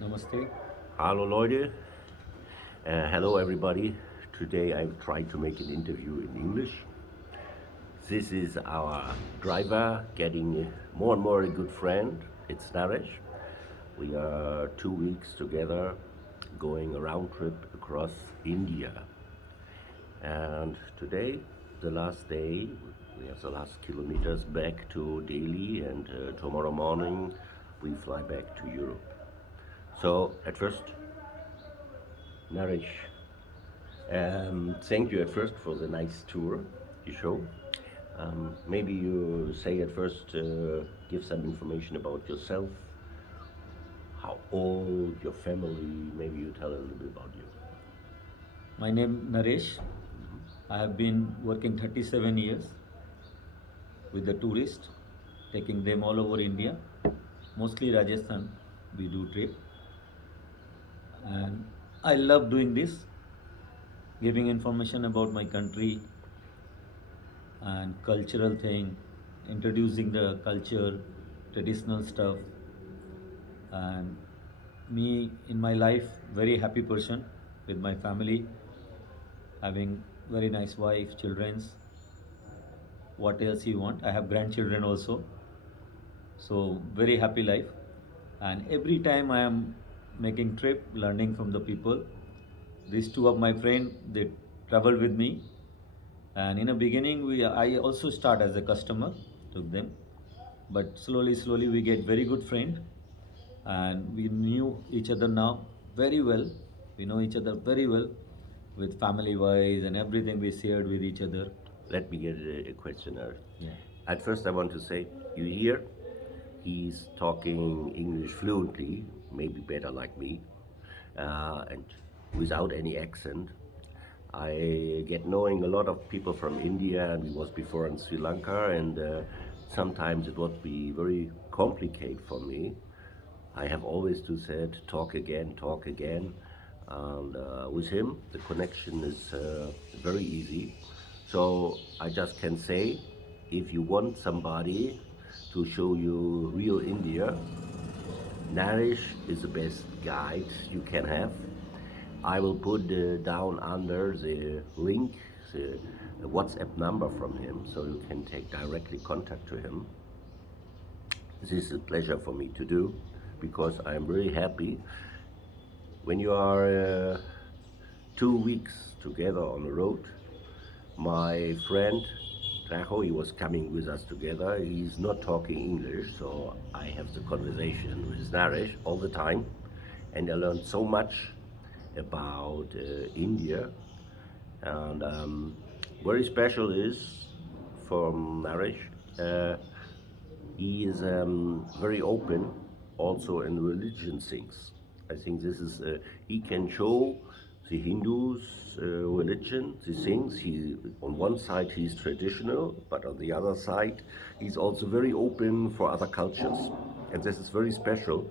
Namaste. Hallo Leute, hello everybody. Today I've tried to make an interview in English. This is our driver getting more and more a good friend. It's Naresh. We are 2 weeks together going a round trip across India. And today, the last day, we have the last kilometers back to Delhi, and tomorrow morning we fly back to Europe. So, at first, Naresh, thank you at first for the nice tour you show. Maybe you say at first, give some information about yourself, how old, your family. Maybe you tell a little bit about you. My name Naresh. I have been working 37 years with the tourists, taking them all over India, mostly Rajasthan. We do trip, and I love doing this, giving information about my country and cultural thing, introducing the culture, traditional stuff, and me in my life very happy person with my family, having very nice wife, childrens. What else you want? I have grandchildren also, so very happy life. And every time I am making trip, learning from the people. These two of my friend, they travel with me, and in the beginning we I also start as a customer to them, but slowly we get very good friend, and we knew each other now very well. We know each other very well, with family wise and everything we shared with each other. Let me get a questionnaire. Yeah. At first, I want to say, you hear, he's talking English fluently, maybe better like me, and without any accent. I get knowing a lot of people from India, and we was before in Sri Lanka, and sometimes it would be very complicated for me. I have always to said talk again, and with him the connection is very easy. So I just can say, if you want somebody to show you real India, Naresh is the best guide you can have. I will put down under the link the WhatsApp number from him, so you can take directly contact to him. This is a pleasure for me to do because I am really happy when you are 2 weeks together on the road. My friend Trajo, he was coming with us together. He's not talking English, so I have the conversation with Naresh all the time, and I learned so much about India. And very special is from Naresh. Uh, he is very open, also in religion things. I think this is he can show the Hindus religion, the things. He on one side he's traditional, but on the other side he's also very open for other cultures, and this is very special.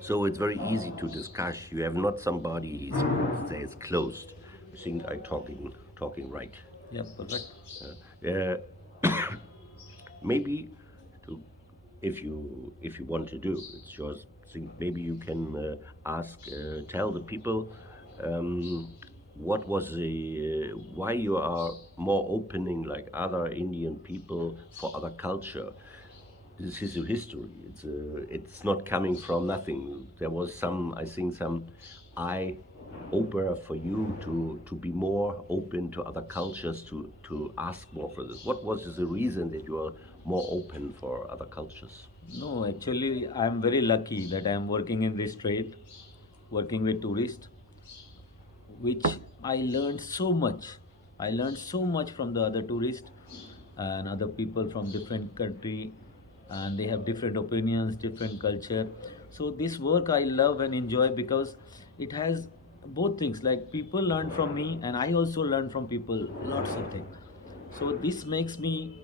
So it's very easy to discuss. You have not somebody he says closed. I think I talking right. Yeah, perfect. Uh, maybe to, if you want to do, it's yours. Think maybe you can tell the people what was the why you are more opening like other Indian people for other culture. This is a history. It's not coming from nothing. There was some, I think, some eye opener for you to be more open to other cultures, to ask more for this. What was the reason that you are more open for other cultures? No, actually, I am very lucky that I am working in this trade, working with tourists, which I learned so much. I learned so much from the other tourists and other people from different country, and they have different opinions, different culture. So this work I love and enjoy because it has both things. Like people learn from me, and I also learn from people lots of things. So this makes me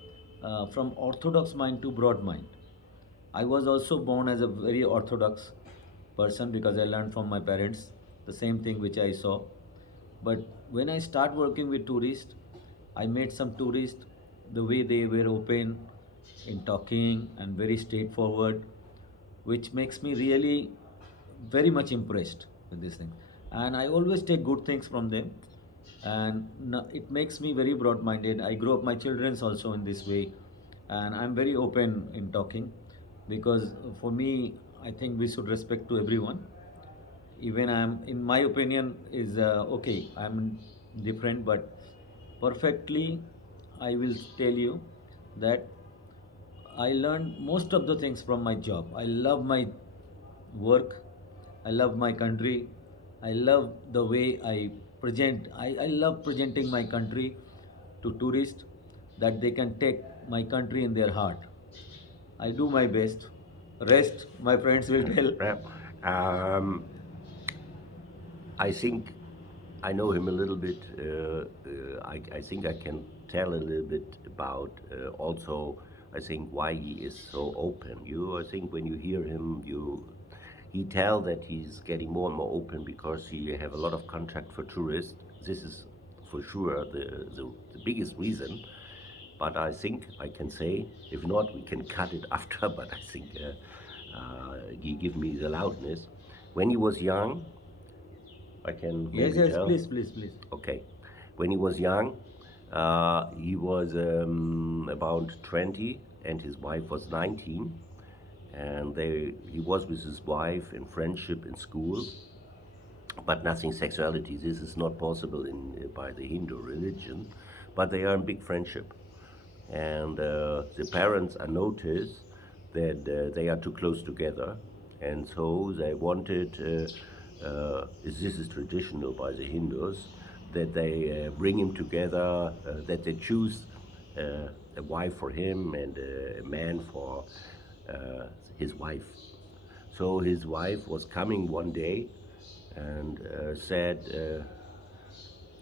from orthodox mind to broad mind. I was also born as a very orthodox person because I learned from my parents the same thing which I saw. But when I start working with tourists, I met some tourists the way they were open in talking and very straightforward, which makes me really very much impressed with these things, and I always take good things from them, and it makes me very broad-minded. I grow up my children's also in this way, and I'm very open in talking, because for me, I think we should respect to everyone. Even I'm, in my opinion, is okay, I'm different, but perfectly, I will tell you that I learned most of the things from my job. I love my work. I love my country. I love the way I present. I love presenting my country to tourists, that they can take my country in their heart. I do my best. Rest, my friends will tell. Yeah. Um, I think I know him a little bit. I think I can tell a little bit about also. I think why he is so open. I think when you hear him, he tell that he's getting more and more open because he have a lot of contact for tourists. This is for sure the biggest reason. But I think I can say, if not, we can cut it after. But I think he give me the loudness. When he was young, I can Yes, maybe yes, tell. please, please, please. Okay. When he was young, he was about 20 and his wife was 19. And he was with his wife in friendship in school, but nothing sexuality. This is not possible by the Hindu religion, but they are in big friendship. And the parents are noticed that they are too close together, and so they wanted, this is traditional by the Hindus, that they bring him together, that they choose a wife for him and a man for uh, his wife. So his wife was coming one day and said,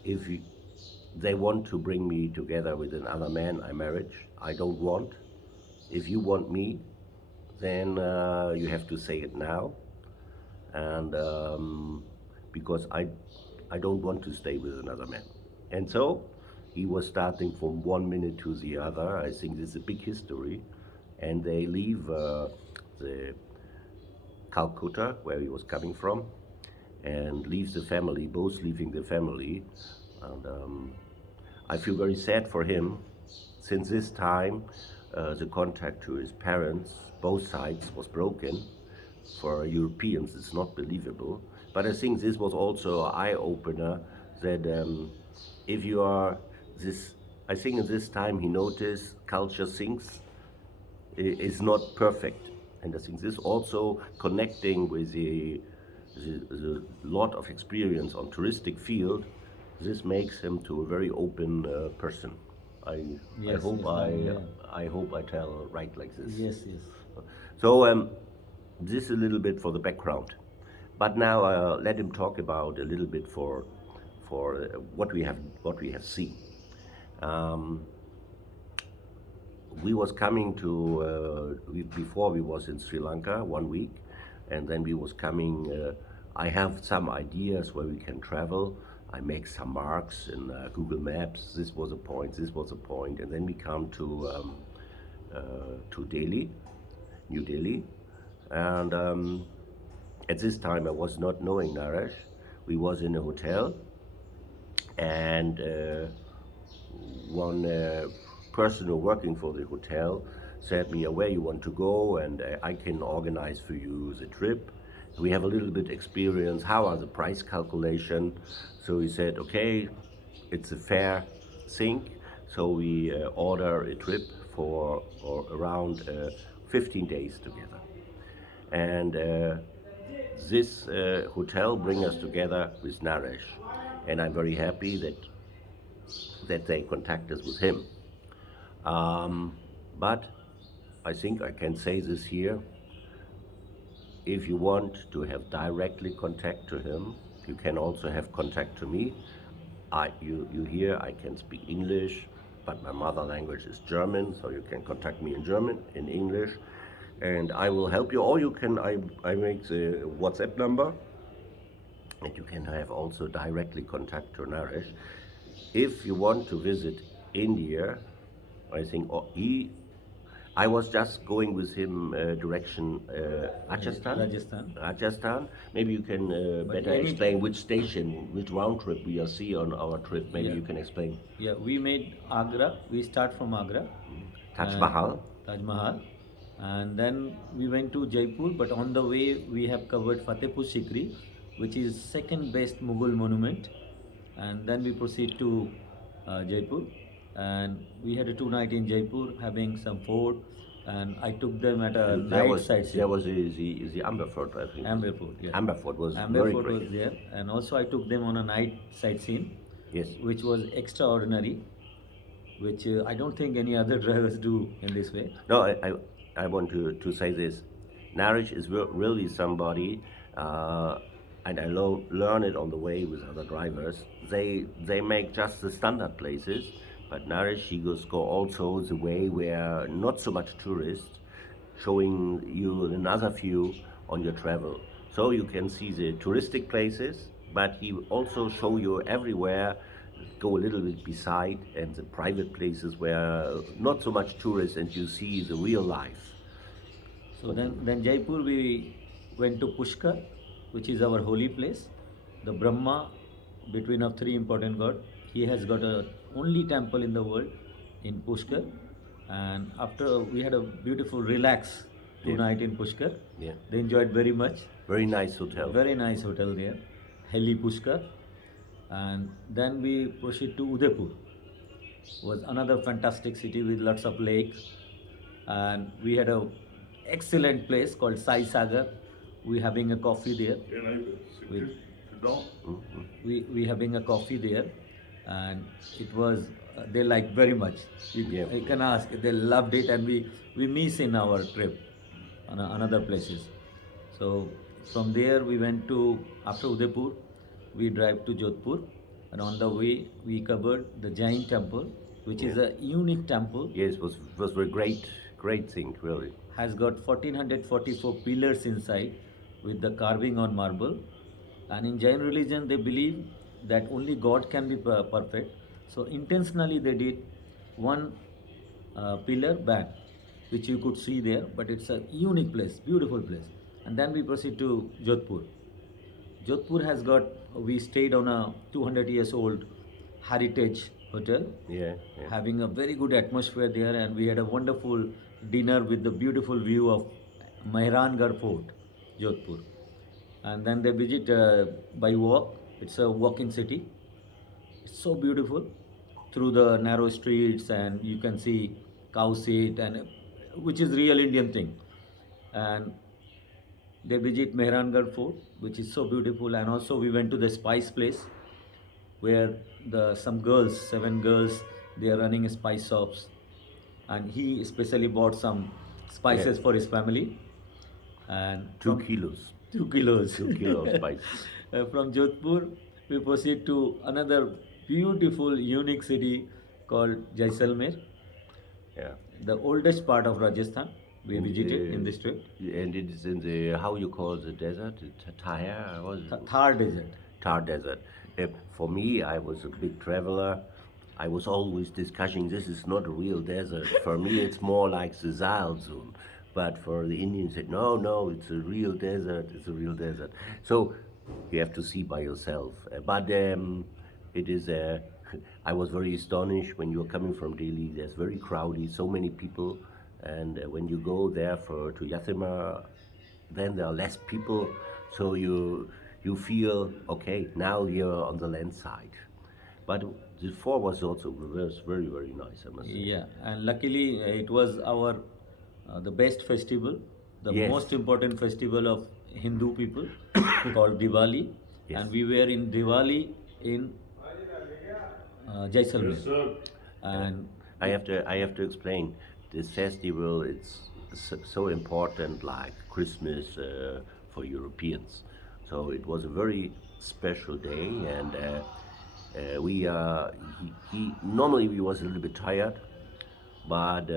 if they want to bring me together with another man I married, I don't want. If you want me, then you have to say it now, and because I don't want to stay with another man. And so he was starting from 1 minute to the other. I think this is a big history, and they leave the Calcutta, where he was coming from, and leaves the family, both leaving the family. And I feel very sad for him. Since this time, the contact to his parents, both sides, was broken. For Europeans, it's not believable. But I think this was also an eye opener that if you are this, I think at this time he noticed culture things is not perfect. And I think this also connecting with the lot of experience on touristic field, this makes him to a very open person. I I Yes, hope yes, I'm, yeah. I hope I tell right like this. Yes, yes. So this a little bit for the background, but now let him talk about a little bit for what we have seen. Um, we was coming to before we was in Sri Lanka 1 week, and then we was coming. I have some ideas where we can travel. I make some marks in Google Maps. This was a point. This was a point, and then we come to Delhi, New Delhi, and at this time I was not knowing Naresh. We was in a hotel, and one person who working for the hotel said me where you want to go, and I can organize for you the trip. We have a little bit experience. How are the price calculation? So he said, okay, it's a fair thing. So we order a trip for or around 15 days together, and this hotel bring us together with Naresh, and I'm very happy that they contact us with him. But I think I can say this here. If you want to have directly contact to him, you can also have contact to me. You hear I can speak English, but my mother language is German, so you can contact me in German, in English, and I will help you. Or you can I make the WhatsApp number, and you can have also directly contact to Naresh. If you want to visit India, I think he I was just going with him direction Rajasthan. Rajasthan. Rajasthan. Maybe you can But better any explain which station, which round trip we are see on our trip. Maybe yeah, you can explain. yeah, we made Agra. We start from Agra, Taj and Mahal. Taj Mahal, and then we went to Jaipur. But on the way, we have covered Fatehpur Sikri, which is second best Mughal monument, and then we proceed to Jaipur, and we had a 2 night in Jaipur, having some fort, and I took them at a And night there sightseeing. was the Amber Fort, I think. Amber Fort, yeah. Amber Fort was Amber very Fort great. was there, and also I took them on a night sightseeing, Yes. which was extraordinary, which I don't think any other drivers do in this way. No, I want to say this. Naresh is really somebody, and I learn it on the way with other drivers. They make just the standard places, but Naresh he goes go also the way where not so much tourists, showing you another view on your travel. So you can see the touristic places, but he will also show you everywhere, go a little bit beside, and the private places where not so much tourists and you see the real life. So then Jaipur we went to Pushkar, which is our holy place. The Brahma, between of three important gods, he has got a only temple in the world in Pushkar. And after we had a beautiful relax Yeah. 2 night in Pushkar, Yeah. they enjoyed very much. Very nice hotel. Very nice hotel there, Heli Pushkar. And then we proceed to Udaipur. Was another fantastic city with lots of lake, and we had a excellent place called Sai Sagar. We having a coffee there. With, we having a coffee there, and it was they liked very much. Yeah. I can ask, they loved it, and we miss in our trip on another places. So from there we went to, after Udaipur, we drive to Jodhpur, and on the way we covered the Jain temple, which is Yeah. a unique temple. Yes, was very great thing really. Has got 1444 pillars inside with the carving on marble. And in Jain religion, they believe that only God can be perfect. So intentionally, they did one pillar ban, which you could see there, but it's a unique place, beautiful place. And then we proceed to Jodhpur. Jodhpur has got, we stayed on a 200 years old heritage hotel, Yeah, yeah. having a very good atmosphere there, and we had a wonderful dinner with the beautiful view of Mehrangarh Fort, Jodhpur. And then they visit by walk. It's a walking city. It's so beautiful through the narrow streets, and you can see cow seat, and which is real Indian thing. And they visit Mehrangarh Fort, which is so beautiful. And also we went to the spice place, where the some girls, 7 girls, they are running spice shops, and he especially bought some spices Yeah. for his family. And 2 kilos. 2 kilos. 2 kilos of spice. From Jodhpur, we proceed to another beautiful, unique city called Jaisalmer, Yeah. the oldest part of Rajasthan. We And, visited in this trip. And it is in the how you call the desert, Thar, was it? Thar Desert. Thar Desert. For me, I was a big traveler. I was always discussing this is not a real desert. For me, it's more like the Sahel zone. But for the Indians, said no, no, it's a real desert. It's a real desert. So you have to see by yourself. But it is. I was very astonished when you are coming from Delhi. There's very crowded, so many people, and when you go there to Jaisalmer, then there are less people, so you feel okay. Now you're on the land side, but the fort was very nice, I must say. Yeah, and luckily it was our the best festival, the Yes. most important festival of Hindu people called Diwali, Yes. and we were in Diwali in Jaisalmer. And I have to explain this festival. It's so important, like Christmas for Europeans. So it was a very special day, and we he normally we was a little bit tired, but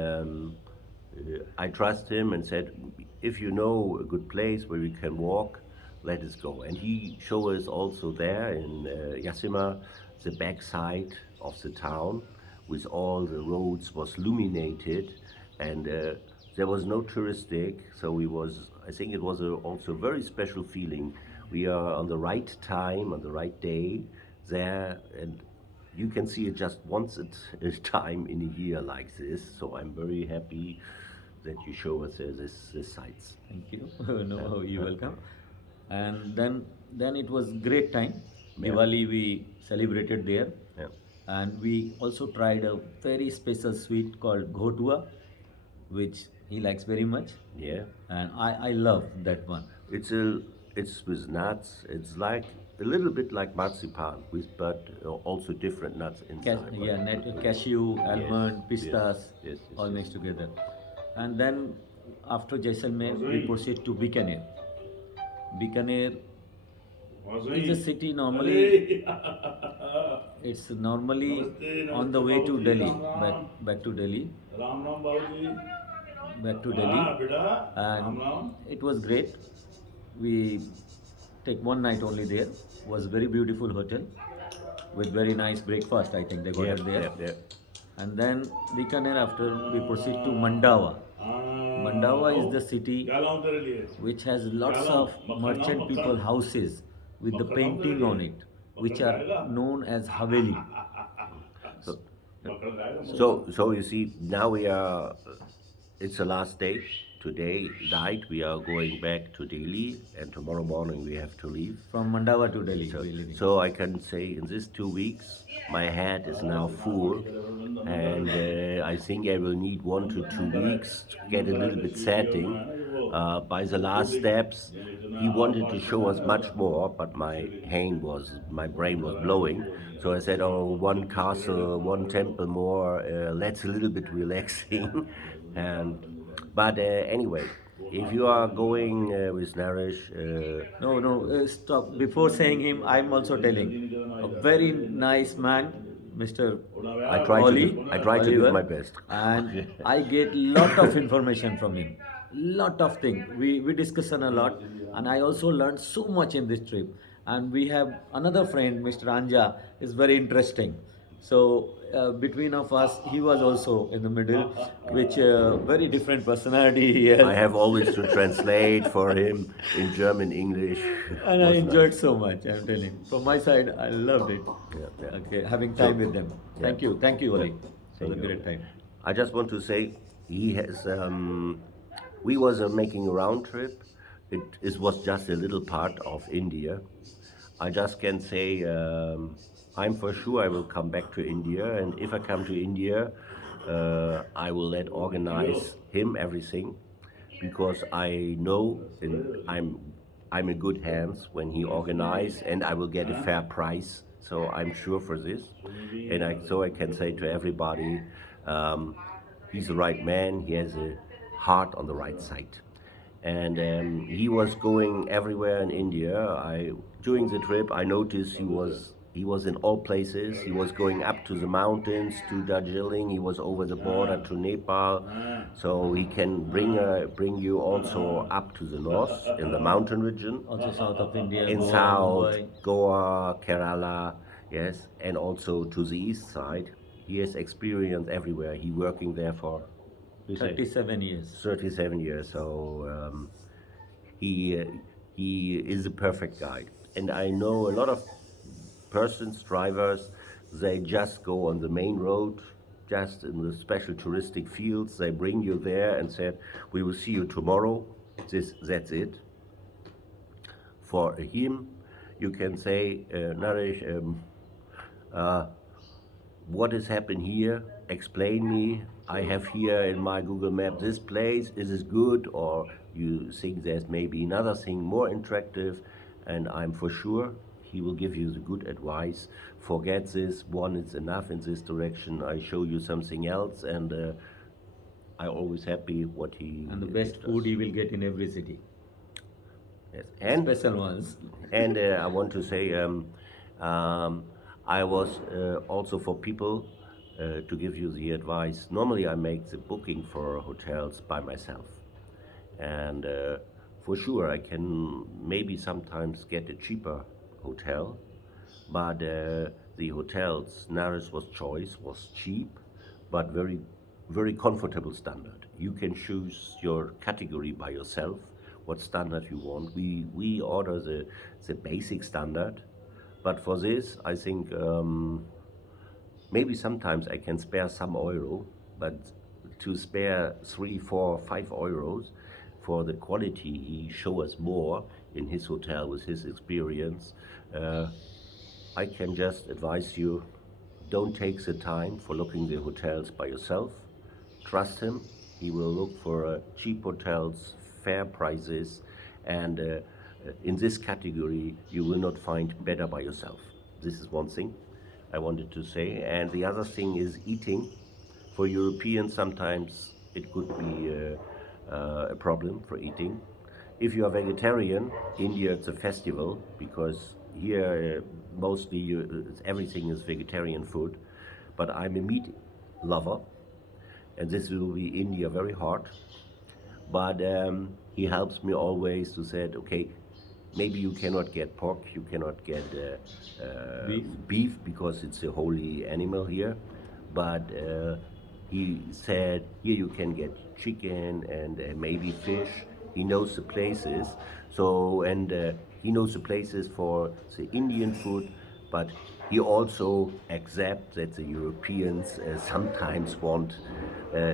I trust him and said, if you know a good place where we can walk, let us go. And he showed us also there in Jaisalmer, the backside of the town, with all the roads was illuminated, and there was no touristic, so we was. I think it was also a very special feeling. We are on the right time, on the right day there, and you can see it just once at a time in a year like this. So I'm very happy that you show us this sites. Thank you. Yeah, No, you're yeah, welcome. And then it was great time. yeah, Diwali we celebrated there, yeah. and we also tried a very special sweet called ghotua, which he likes very much, Yeah. and I love that one. It's a it's with nuts. It's like a little bit like marzipan with but also different nuts inside. Yeah, cashew, Yes, almond, yes, pistas, yes, all yes, mixed yes. together. And then after Jaisalmer, we proceed to Bikaner. Bikaner is a city normally. It's normally on the way to Delhi, back to Delhi, back to Delhi, and it was great. We take one night only there. Was very beautiful hotel with very nice breakfast. I think they got Yeah, it there. yeah, yeah. And then Bikaner after we proceed to Mandawa. Mandawa is the city which has lots of merchant people houses with the painting on it, which are known as Haveli. So, So so you see, now we are. It's the last day. Today night we are going back to Delhi, and tomorrow morning we have to leave. from Mandawa to Delhi, So, we're leaving. so I can say in these 2 weeks, my head is now full, and I think I will need 1 to 2 weeks to get a little bit setting. By the last steps, he wanted to show us much more, but my brain was blowing. So I said, "Oh, one castle, one temple more. That's a little bit relaxing." and but anyway, if you are going with Naresh, No, no, stop. Before saying him, I'm also telling. A very nice man, Mr. I try to give Oliver, my best. and I get lot of information from him. Lot of things. We discuss on a lot, and I also learned so much in this trip. And we have another friend, Mr. Anja, is very interesting. So between of us, he was also in the middle, which very different personality he I has. have always to translate for him in German, English. And I Was enjoyed nice. so much. I'm telling. From my side, I loved it. Yeah, yeah. Okay, having So, time with them. yeah, Thank you, yeah. Oli, for the Thank you. great time. I just want to say he has. We was making a round trip. It was just a little part of India. I just can say I'm for sure I will come back to India, and if I come to India, I will let organize him everything because I know I'm in good hands when he organize, and I will get a fair price. So I'm sure for this, and so I can say to everybody, um, he's the right man. He has a heart on the right side, and he was going everywhere in India. I During the trip, I noticed he was in all places. He was going up to the mountains to Darjeeling. He was over the border to Nepal, so he can bring you also up to the north in the mountain region, Also, south of India, in Goa, south Mumbai. Goa, Kerala, yes, and also to the east side. He has experience everywhere. He working there for you say 37 years. 37 years. So he uh, he is a perfect guide. And I know a lot of persons, drivers, they just go on the main road, just in the special touristic fields. They bring you there and said, "We will see you tomorrow." That's it. For him, you can say, Naresh, uh, what has happened here? Explain me. I have here in my Google Map this place. Is this good, or you think there's maybe another thing more attractive? And I'm for sure he will give you the good advice. Forget this one; it's enough in this direction. I show you something else, and I always happy what he And the best gives us. food you will get in every city. Yes, Special ones. and I want to say, um, I was also for people to give you the advice. Normally, I make the booking for hotels by myself, and for sure, I can maybe sometimes get a cheaper hotel, but the hotels Naris was choice was cheap, but very very comfortable standard. You can choose your category by yourself, what standard you want. We order the basic standard, but for this, I think maybe sometimes I can spare some euro, but to spare 3, 4, 5 euros for the quality he show us more in his hotel with his experience, uh, I can just advise you, don't take the time for looking the hotels by yourself. Trust him. He will look for cheap hotels, fair prices, and in this category, you will not find better by yourself. This is one thing I wanted to say. And the other thing is eating. For Europeans, sometimes it could be a problem for eating. If you are vegetarian, India it's a festival because here mostly everything is vegetarian food. But I'm a meat lover, and this will be India very hard. But he helps me always to say, okay, maybe you cannot get pork, you cannot get Beef. beef because it's a holy animal here. But he said, here you can get chicken and maybe fish. He knows the places. So, and he knows the places for the Indian food, but he also accepts that the Europeans sometimes want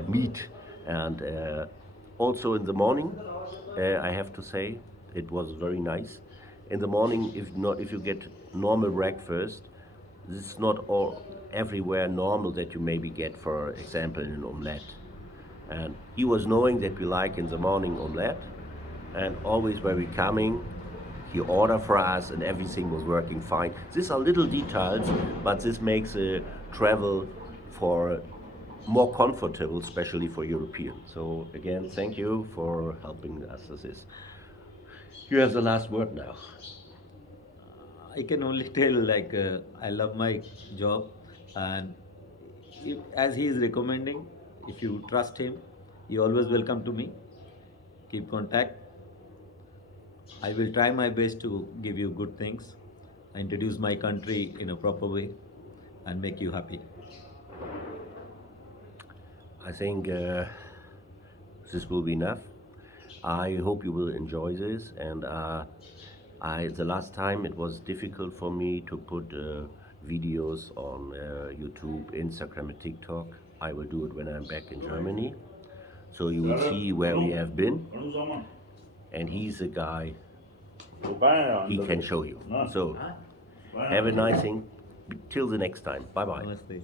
meat. And also in the morning, I have to say, it was very nice. In the morning, if you get normal breakfast, this is not all everywhere normal that you maybe get, for example, an omelette. And he was knowing that we like in the morning omelette, and always where we coming, he ordered for us, and everything was working fine. These are little details, but this makes travel for more comfortable, especially for Europeans. So again, thank you for helping us with this. You have the last word now. I can only tell like I love my job, and as he is recommending, if you trust him, you always welcome to me. Keep contact. I will try my best to give you good things, introduce my country in a proper way, and make you happy. I think this will be enough. I hope you will enjoy this. And the last time it was difficult for me to put videos on YouTube, Instagram, and TikTok. I will do it when I'm back in Germany. So you will see where we have been. And he's a guy he can show you. So have a nice thing. Till the next time. Bye bye. Namaste.